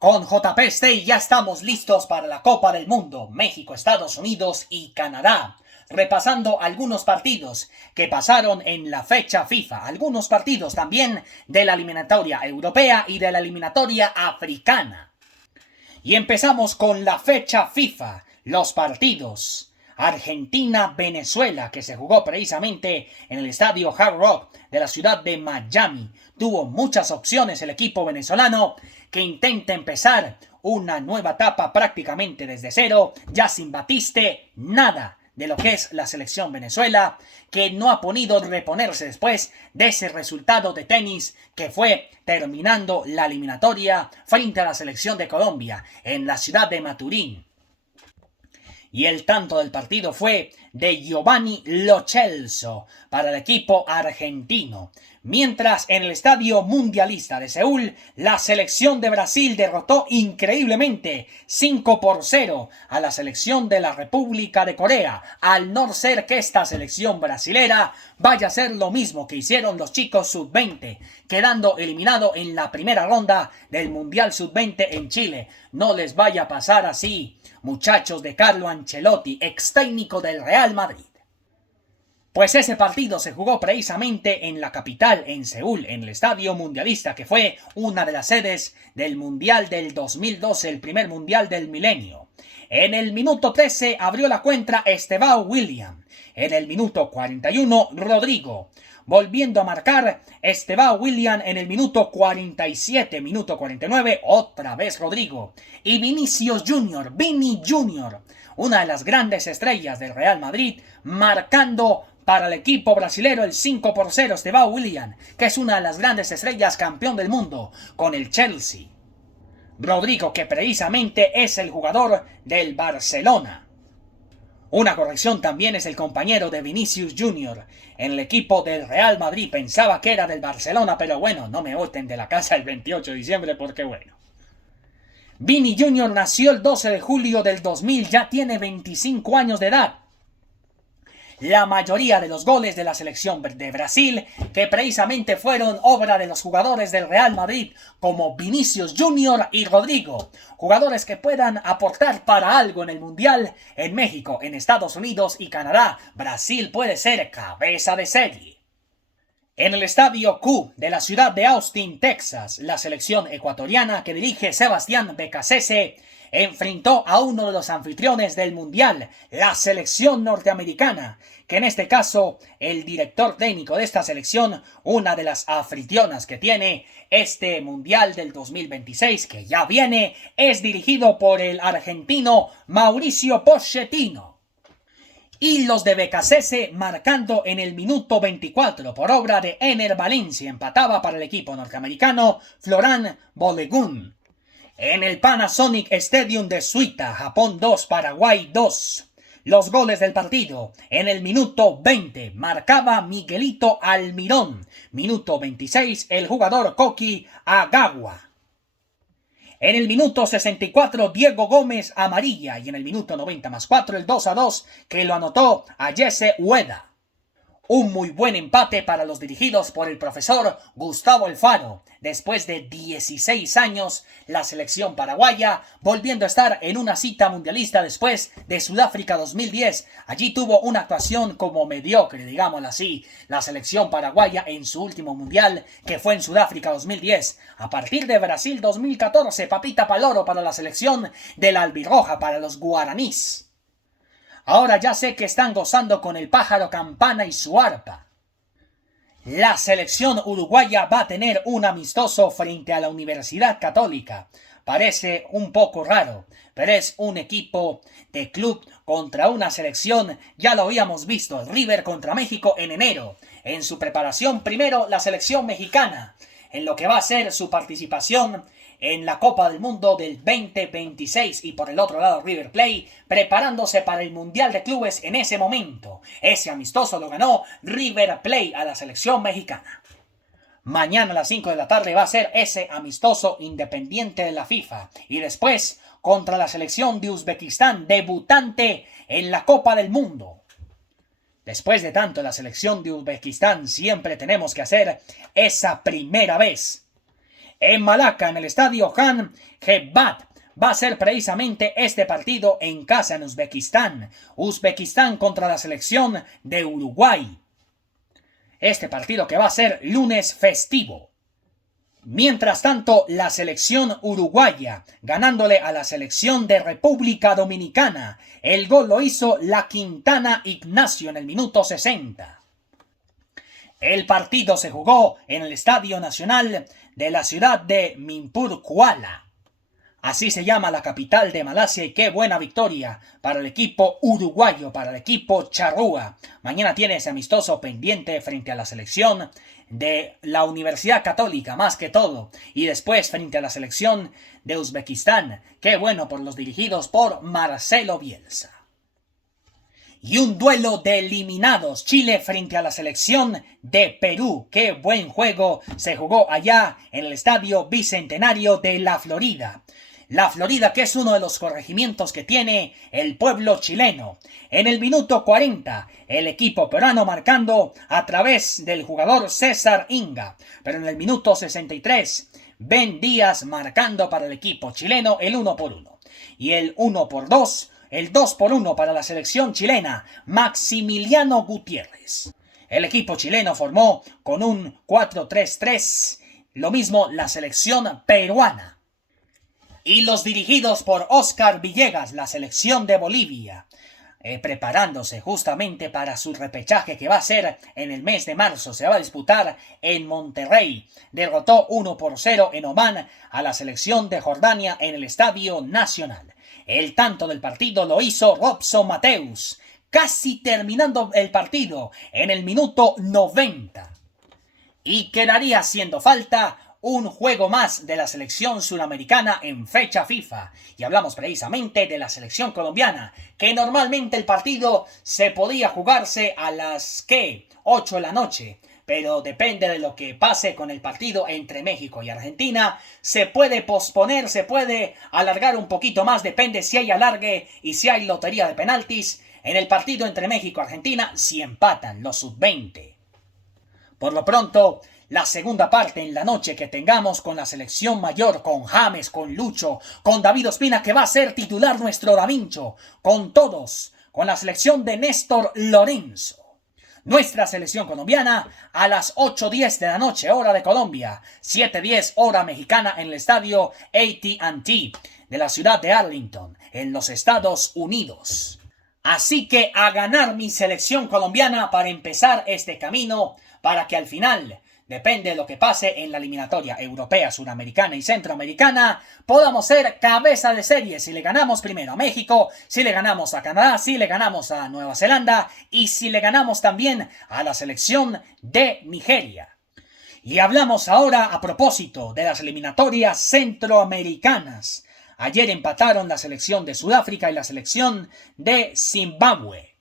Con JP Stay ya estamos listos para la Copa del Mundo, México, Estados Unidos y Canadá. Repasando algunos partidos que pasaron en la fecha FIFA, algunos partidos también de la eliminatoria europea y de la eliminatoria africana. Y empezamos con la fecha FIFA, los partidos Argentina-Venezuela, que se jugó precisamente en el estadio Hard Rock de la ciudad de Miami. Tuvo muchas opciones el equipo venezolano, que intenta empezar una nueva etapa prácticamente desde cero, ya sin Batiste, nada de lo que es la selección Venezuela, que no ha podido reponerse después de ese resultado de tenis que fue terminando la eliminatoria frente a la selección de Colombia en la ciudad de Maturín. Y el tanto del partido fue de Giovanni Lo Celso para el equipo argentino. Mientras en el estadio mundialista de Seúl, la selección de Brasil derrotó increíblemente 5-0 a la selección de la República de Corea, al no ser que esta selección brasilera vaya a ser lo mismo que hicieron los chicos sub-20, quedando eliminado en la primera ronda del Mundial sub-20 en Chile. No les vaya a pasar así, muchachos de Carlo Ancelotti, ex técnico del Real Madrid. Pues ese partido se jugó precisamente en la capital, en Seúl, en el estadio mundialista, que fue una de las sedes del Mundial del 2012, el primer Mundial del milenio. En el minuto 13 abrió la cuenta Estevão William. En el minuto 41, Rodrigo. Volviendo a marcar Estevão William en el minuto 47, minuto 49, otra vez Rodrigo. Y Vinícius Junior, Vini Junior, una de las grandes estrellas del Real Madrid, marcando para el equipo brasilero el 5-0, Estevão William, que es una de las grandes estrellas, campeón del mundo con el Chelsea. Rodrigo, que precisamente es el jugador del Barcelona. Una corrección, también es el compañero de Vinícius Junior en el equipo del Real Madrid. Pensaba que era del Barcelona, pero bueno, no me boten de la casa el 28 de diciembre porque bueno. Vini Junior nació el 12 de julio del 2000, ya tiene 25 años de edad. La mayoría de los goles de la selección de Brasil, que precisamente fueron obra de los jugadores del Real Madrid, como Vinícius Junior y Rodrigo, jugadores que puedan aportar para algo en el Mundial. En México, en Estados Unidos y Canadá, Brasil puede ser cabeza de serie. En el estadio Q de la ciudad de Austin, Texas, la selección ecuatoriana que dirige Sebastián Becasese enfrentó a uno de los anfitriones del Mundial, la selección norteamericana, que en este caso el director técnico de esta selección, una de las anfitrionas que tiene este Mundial del 2026 que ya viene, es dirigido por el argentino Mauricio Pochettino. Y los de Becasese marcando en el minuto 24 por obra de Ener Valencia, empataba para el equipo norteamericano Florent Balogun. En el Panasonic Stadium de Suita, Japón 2, Paraguay 2. Los goles del partido. En el minuto 20 marcaba Miguelito Almirón. Minuto 26 el jugador Koki Agawa. En el minuto 64 Diego Gómez amarilla y en el minuto 90+4 el 2-2 que lo anotó a Jesse Ueda. Un muy buen empate para los dirigidos por el profesor Gustavo Alfaro. Después de 16 años, la selección paraguaya volviendo a estar en una cita mundialista después de Sudáfrica 2010. Allí tuvo una actuación como mediocre, digámoslo así, la selección paraguaya en su último mundial, que fue en Sudáfrica 2010. A partir de Brasil 2014, papita paloro para la selección de la albirroja, para los guaraníes. Ahora ya sé que están gozando con el pájaro campana y su arpa. La selección uruguaya va a tener un amistoso frente a la Universidad Católica. Parece un poco raro, pero es un equipo de club contra una selección. Ya lo habíamos visto, el River contra México en enero. En su preparación primero la selección mexicana, en lo que va a ser su participación en la Copa del Mundo del 2026 y por el otro lado River Plate preparándose para el Mundial de Clubes en ese momento. Ese amistoso lo ganó River Plate a la selección mexicana. Mañana a las 5 de la tarde va a ser ese amistoso independiente de la FIFA y después contra la selección de Uzbekistán, debutante en la Copa del Mundo. Después de tanto la selección de Uzbekistán siempre tenemos que hacer esa primera vez en Malaca, en el estadio Khan Hebat. Va a ser precisamente este partido en casa en Uzbekistán. Uzbekistán contra la selección de Uruguay. Este partido que va a ser lunes festivo. Mientras tanto, la selección uruguaya ganándole a la selección de República Dominicana. El gol lo hizo La Quintana Ignacio en el minuto 60. El partido se jugó en el Estadio Nacional de la ciudad de Mimpur Kuala. Así se llama la capital de Malasia y qué buena victoria para el equipo uruguayo, para el equipo charrúa. Mañana tiene ese amistoso pendiente frente a la selección de la Universidad Católica, más que todo. Y después frente a la selección de Uzbekistán. Qué bueno por los dirigidos por Marcelo Bielsa. Y un duelo de eliminados, Chile frente a la selección de Perú. Qué buen juego se jugó allá en el Estadio Bicentenario de la Florida. La Florida, que es uno de los corregimientos que tiene el pueblo chileno. En el minuto 40, el equipo peruano marcando a través del jugador César Inga. Pero en el minuto 63, Ben Díaz marcando para el equipo chileno el 1-1. Y el 1-2, el 2-1 para la selección chilena, Maximiliano Gutiérrez. El equipo chileno formó con un 4-3-3, lo mismo la selección peruana. Y los dirigidos por Oscar Villegas, la selección de Bolivia, preparándose justamente para su repechaje que va a ser en el mes de marzo. Se va a disputar en Monterrey. Derrotó 1-0 en Omán a la selección de Jordania en el Estadio Nacional. El tanto del partido lo hizo Robson Mateus, casi terminando el partido en el minuto 90. Y quedaría haciendo falta un juego más de la selección sudamericana en fecha FIFA. Y hablamos precisamente de la selección colombiana, que normalmente el partido se podía jugarse a las 8 de la noche. Pero depende de lo que pase con el partido entre México y Argentina. Se puede posponer, se puede alargar un poquito más, depende si hay alargue y si hay lotería de penaltis. En el partido entre México y Argentina, si empatan los sub-20. Por lo pronto, la segunda parte en la noche que tengamos con la selección mayor, con James, con Lucho, con David Ospina, que va a ser titular nuestro Davincho, con todos, con la selección de Néstor Lorenzo. Nuestra selección colombiana a las 8:10 de la noche, hora de Colombia, 7:10 hora mexicana en el estadio AT&T de la ciudad de Arlington, en los Estados Unidos. Así que a ganar mi selección colombiana para empezar este camino, para que al final, depende de lo que pase en la eliminatoria europea, suramericana y centroamericana, podamos ser cabeza de serie si le ganamos primero a México, si le ganamos a Canadá, si le ganamos a Nueva Zelanda y si le ganamos también a la selección de Nigeria. Y hablamos ahora a propósito de las eliminatorias centroamericanas. Ayer empataron la selección de Sudáfrica y la selección de Zimbabue.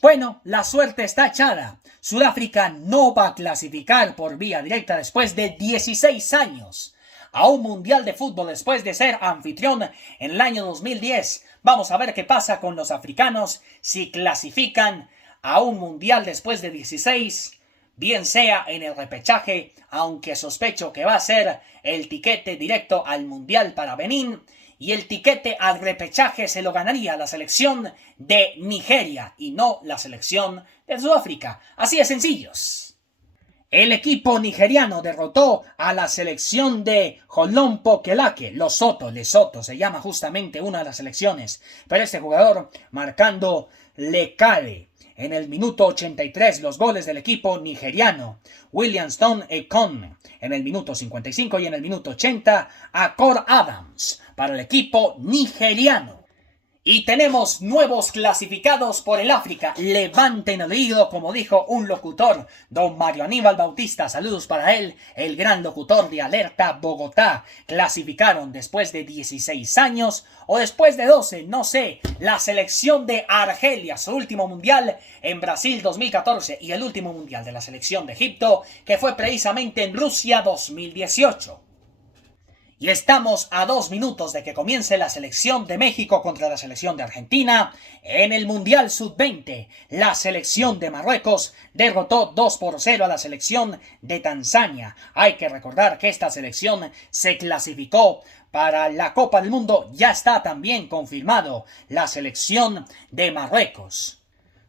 Bueno, la suerte está echada. Sudáfrica no va a clasificar por vía directa después de 16 años a un mundial de fútbol después de ser anfitrión en el año 2010. Vamos a ver qué pasa con los africanos si clasifican a un mundial después de 16, bien sea en el repechaje, aunque sospecho que va a ser el tiquete directo al mundial para Benín. Y el tiquete al repechaje se lo ganaría la selección de Nigeria y no la selección de Sudáfrica. Así de sencillos. El equipo nigeriano derrotó a la selección de Jolompo Kelake. Lesotho se llama justamente una de las selecciones. Pero este jugador marcando Lekale. En el minuto 83 los goles del equipo nigeriano. Williamson Ekong en el minuto 55 y en el minuto 80 Akor Adams para el equipo nigeriano. Y tenemos nuevos clasificados por el África. Levanten el oído, como dijo un locutor, don Mario Aníbal Bautista. Saludos para él, el gran locutor de Alerta Bogotá. Clasificaron después de 16 años o después de 12, no sé. La selección de Argelia, su último mundial en Brasil 2014 y el último mundial de la selección de Egipto, que fue precisamente en Rusia 2018. Y estamos a 2 minutos de que comience la selección de México contra la selección de Argentina en el Mundial Sub-20. La selección de Marruecos derrotó 2-0 a la selección de Tanzania. Hay que recordar que esta selección se clasificó para la Copa del Mundo. Ya está también confirmado la selección de Marruecos.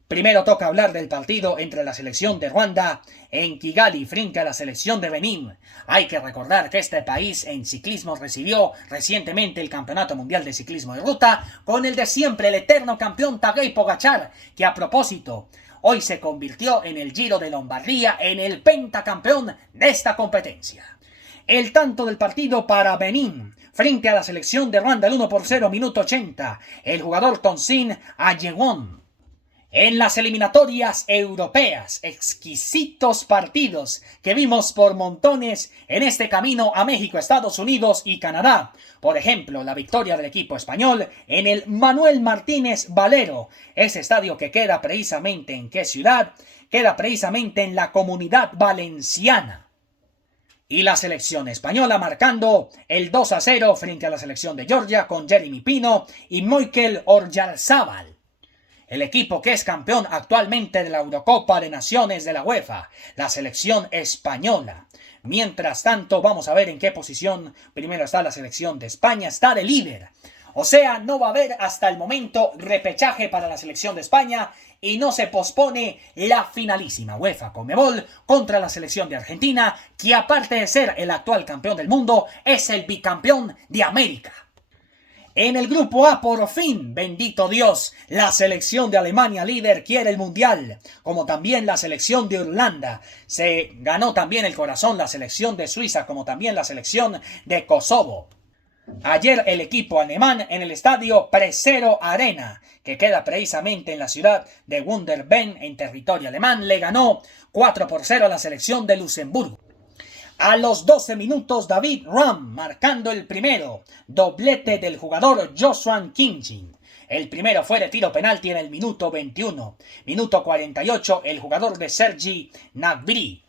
Primero toca hablar del partido entre la selección de Ruanda en Kigali frente a la selección de Benín. Hay que recordar que este país en ciclismo recibió recientemente el Campeonato Mundial de Ciclismo de Ruta con el de siempre, el eterno campeón Tadej Pogačar, que a propósito hoy se convirtió en el Giro de Lombardía en el pentacampeón de esta competencia. El tanto del partido para Benín frente a la selección de Ruanda, el 1-0, minuto 80. El jugador Tonsin Ayewon. En las eliminatorias europeas, exquisitos partidos que vimos por montones en este camino a México, Estados Unidos y Canadá. Por ejemplo, la victoria del equipo español en el Manuel Martínez Valero. Ese estadio que queda precisamente ¿en qué ciudad? Queda precisamente en la Comunidad Valenciana. Y la selección española marcando el 2-0 frente a la selección de Georgia con Jeremy Pino y Mikel Oyarzabal. El equipo que es campeón actualmente de la Eurocopa de Naciones de la UEFA, la selección española. Mientras tanto, vamos a ver en qué posición primero está la selección de España, está de líder. O sea, no va a haber hasta el momento repechaje para la selección de España y no se pospone la finalísima UEFA Conmebol contra la selección de Argentina, que aparte de ser el actual campeón del mundo, es el bicampeón de América. En el grupo A, por fin, bendito Dios, la selección de Alemania líder quiere el Mundial, como también la selección de Irlanda. Se ganó también el corazón la selección de Suiza, como también la selección de Kosovo. Ayer el equipo alemán en el estadio Presero Arena, que queda precisamente en la ciudad de Wunderben, en territorio alemán, le ganó 4-0 a la selección de Luxemburgo. A los 12 minutos, David Raum marcando el primero, doblete del jugador Joshua Kimmich. El primero fue de tiro penalti en el minuto 21. Minuto 48, el jugador de Sergi Gnabry.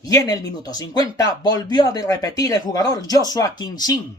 Y en el minuto 50 volvió a repetir el jugador Joshua Kimmich.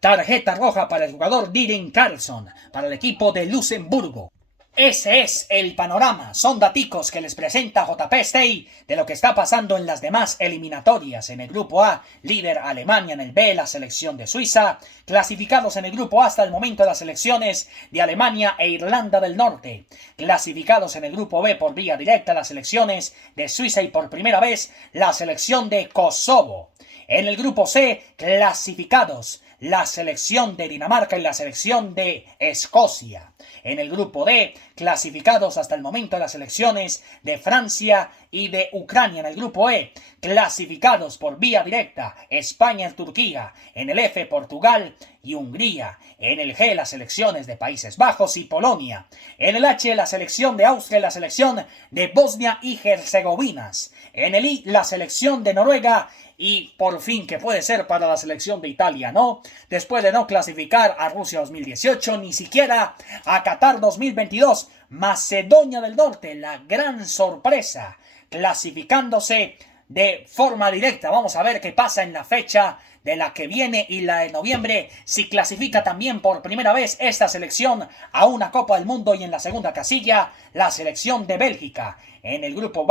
Tarjeta roja para el jugador Dylan Carlson, para el equipo de Luxemburgo. Ese es el panorama, son daticos que les presenta JP Stay de lo que está pasando en las demás eliminatorias. En el grupo A, líder Alemania, en el B, la selección de Suiza. Clasificados en el grupo A hasta el momento las selecciones de Alemania e Irlanda del Norte. Clasificados en el grupo B por vía directa las selecciones de Suiza y por primera vez la selección de Kosovo. En el grupo C, clasificados la selección de Dinamarca y la selección de Escocia. En el grupo D, clasificados hasta el momento las selecciones de Francia y de Ucrania. En el grupo E, clasificados por vía directa España y Turquía. En el F, Portugal y Hungría. En el G, las selecciones de Países Bajos y Polonia. En el H, la selección de Austria y la selección de Bosnia y Herzegovina. En el I, la selección de Noruega y por fin que puede ser para la selección de Italia, ¿no? Después de no clasificar a Rusia 2018, ni siquiera a Qatar 2022, Macedonia del Norte, la gran sorpresa, clasificándose de forma directa. Vamos a ver qué pasa en la fecha de la que viene y la de noviembre, si clasifica también por primera vez esta selección a una Copa del Mundo. Y en la segunda casilla, la selección de Bélgica. En el grupo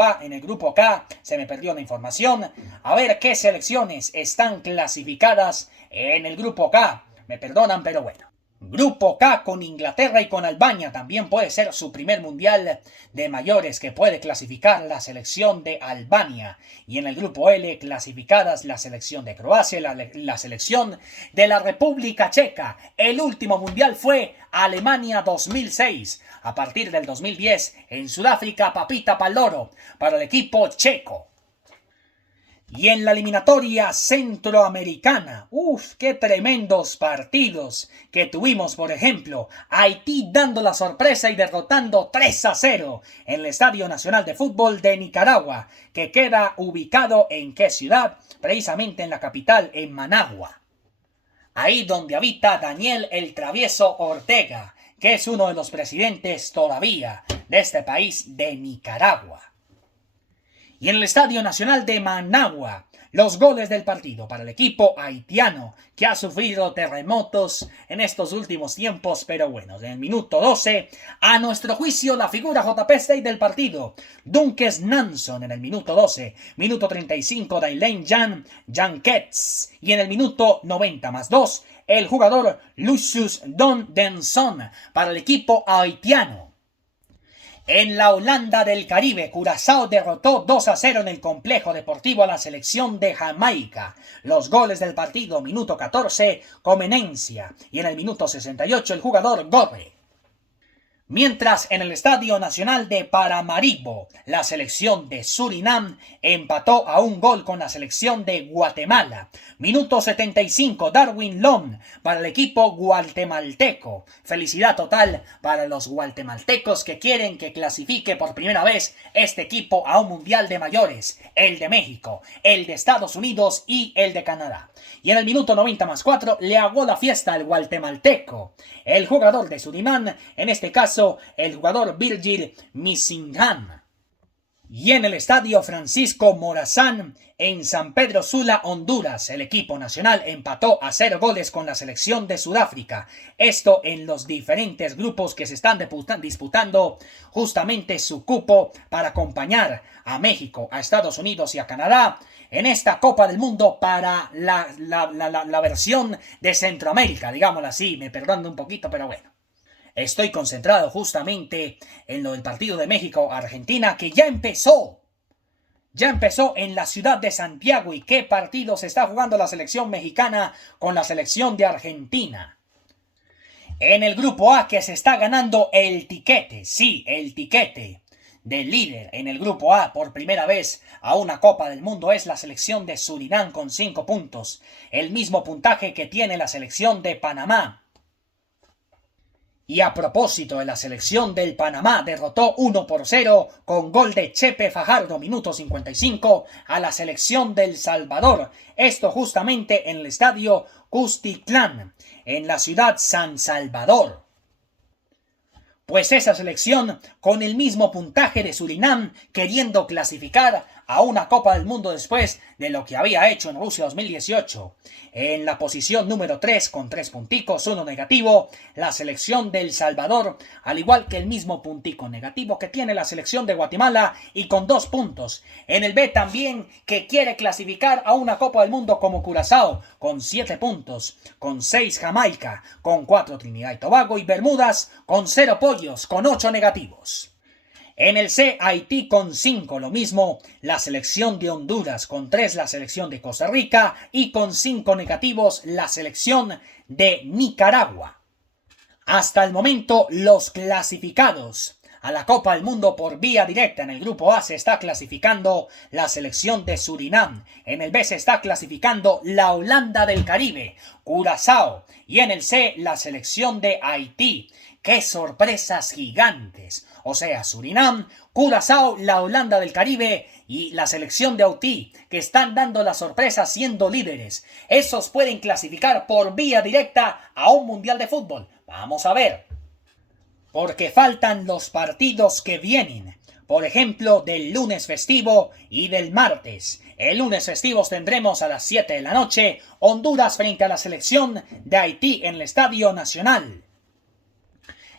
K, se me perdió la información. A ver qué selecciones están clasificadas en el grupo K. Me perdonan, pero bueno. Grupo K con Inglaterra y con Albania. También puede ser su primer mundial de mayores que puede clasificar la selección de Albania. Y en el grupo L clasificadas la selección de Croacia y la selección de la República Checa. El último mundial fue Alemania 2006. A partir del 2010 en Sudáfrica, papita pa'l loro para el equipo checo. Y en la eliminatoria centroamericana, qué tremendos partidos que tuvimos. Por ejemplo, Haití dando la sorpresa y derrotando 3-0 en el Estadio Nacional de Fútbol de Nicaragua, que queda ubicado ¿en qué ciudad? Precisamente en la capital, en Managua. Ahí donde habita Daniel el Travieso Ortega, que es uno de los presidentes todavía de este país de Nicaragua. Y en el Estadio Nacional de Managua, Los goles del partido para el equipo haitiano, que ha sufrido terremotos en estos últimos tiempos, pero bueno, en el minuto 12, a nuestro juicio, la figura JP State del partido, Dunkes Nanson en el minuto 12, minuto 35, Dailen Jan Ketz, y en el minuto 90 más 2, el jugador Lucius Don Denson para el equipo haitiano. En la Holanda del Caribe, Curazao derrotó 2-0 en el complejo deportivo a la selección de Jamaica. Los goles del partido, minuto 14, Comenencia, y en el minuto 68 el jugador Gorre. Mientras en el Estadio Nacional de Paramaribo, la selección de Surinam empató a un gol con la selección de Guatemala. Minuto 75, Darwin Lom para el equipo guatemalteco. Felicidad total para los guatemaltecos que quieren que clasifique por primera vez este equipo a un mundial de mayores. El de México, el de Estados Unidos y el de Canadá. Y en el minuto 90 más 4 le aguó la fiesta al guatemalteco. El jugador de Surinam, en este caso el jugador Virgil Missingham. Y en el estadio Francisco Morazán, en San Pedro Sula, Honduras, el equipo nacional empató a 0 goles con la selección de Sudáfrica. Esto en los diferentes grupos que se están disputando justamente su cupo para acompañar a México, a Estados Unidos y a Canadá en esta Copa del Mundo para la versión de Centroamérica, digámoslo así, me perdonan un poquito, pero bueno. Estoy concentrado justamente en lo del partido de México-Argentina que ya empezó. Ya empezó en la ciudad de Santiago. ¿Y qué partido se está jugando la selección mexicana con la selección de Argentina? En el grupo A que se está ganando el tiquete, sí, el tiquete del líder en el grupo A por primera vez a una Copa del Mundo es la selección de Surinam con 5 puntos. El mismo puntaje que tiene la selección de Panamá. Y a propósito de la selección del Panamá, derrotó 1-0 con gol de Chepe Fajardo, minuto 55, a la selección del Salvador. Esto justamente en el estadio Cuscatlán, en la ciudad San Salvador. Pues esa selección, con el mismo puntaje de Surinam, queriendo clasificar a una Copa del Mundo después de lo que había hecho en Rusia 2018. En la posición número 3, con 3 punticos, 1 negativo, la selección de El Salvador, al igual que el mismo puntico negativo que tiene la selección de Guatemala, y con 2 puntos. En el B también, que quiere clasificar a una Copa del Mundo como Curazao, con 7 puntos, con 6 Jamaica, con 4 Trinidad y Tobago y Bermudas, con 0 pollos, con 8 negativos. En el C, Haití con 5, lo mismo la selección de Honduras, con 3 la selección de Costa Rica y con 5 negativos la selección de Nicaragua. Hasta el momento, los clasificados a la Copa del Mundo por vía directa en el grupo A se está clasificando la selección de Surinam, en el B se está clasificando la Holanda del Caribe, Curazao, y en el C la selección de Haití. ¡Qué sorpresas gigantes! O sea, Surinam, Curazao, la Holanda del Caribe y la selección de Haití, que están dando la sorpresa siendo líderes. Esos pueden clasificar por vía directa a un mundial de fútbol. Vamos a ver. Porque faltan los partidos que vienen. Por ejemplo, del lunes festivo y del martes. El lunes festivos tendremos a las 7 de la noche Honduras frente a la selección de Haití en el Estadio Nacional.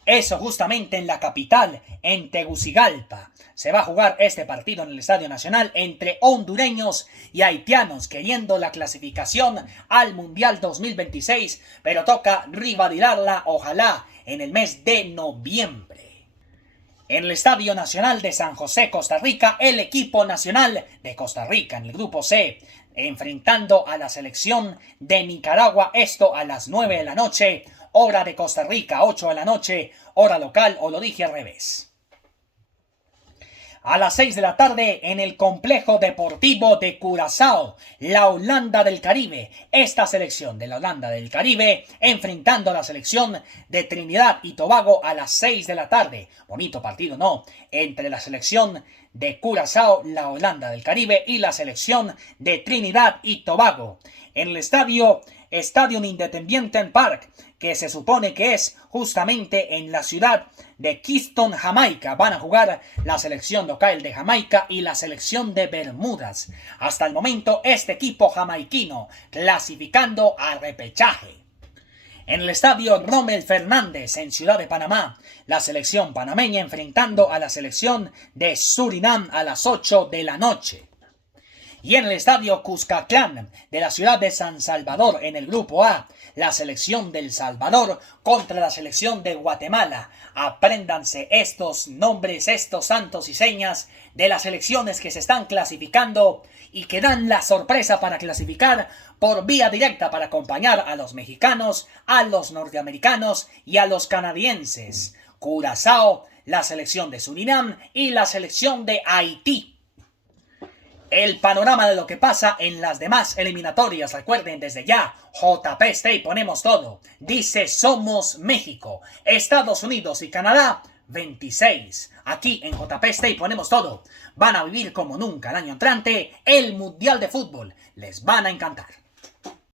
Eso justamente en la capital, en Tegucigalpa. Se va a jugar este partido en el Estadio Nacional entre hondureños y haitianos queriendo la clasificación al Mundial 2026, pero toca rivalizarla, ojalá, en el mes de noviembre. En el Estadio Nacional de San José, Costa Rica, el equipo nacional de Costa Rica en el grupo C, enfrentando a la selección de Nicaragua, esto a las 9 de la noche, hora de Costa Rica, 8 de la noche, hora local, o lo dije al revés. A las 6 de la tarde en el complejo deportivo de Curazao, la Holanda del Caribe. Esta selección de la Holanda del Caribe enfrentando a la selección de Trinidad y Tobago a las 6 de la tarde. Bonito partido, ¿no? Entre la selección de Curazao, la Holanda del Caribe, y la selección de Trinidad y Tobago. En el estadio Stadium Independiente Park, que se supone que es justamente en la ciudad de Kingston, Jamaica. Van a jugar la selección local de Jamaica y la selección de Bermudas. Hasta el momento, este equipo jamaiquino clasificando al repechaje. En el estadio Rommel Fernández, en Ciudad de Panamá, la selección panameña enfrentando a la selección de Surinam a las 8 de la noche. Y en el estadio Cuscatlán de la ciudad de San Salvador, en el grupo A, la selección del Salvador contra la selección de Guatemala. Apréndanse estos nombres, estos santos y señas de las selecciones que se están clasificando y que dan la sorpresa para clasificar por vía directa para acompañar a los mexicanos, a los norteamericanos y a los canadienses. Curazao, la selección de Surinam y la selección de Haití. El panorama de lo que pasa en las demás eliminatorias. Recuerden desde ya, JP Stay ponemos todo. Dice somos México, Estados Unidos y Canadá 26. Aquí en JP Stay ponemos todo. Van a vivir como nunca el año entrante el Mundial de Fútbol. Les van a encantar.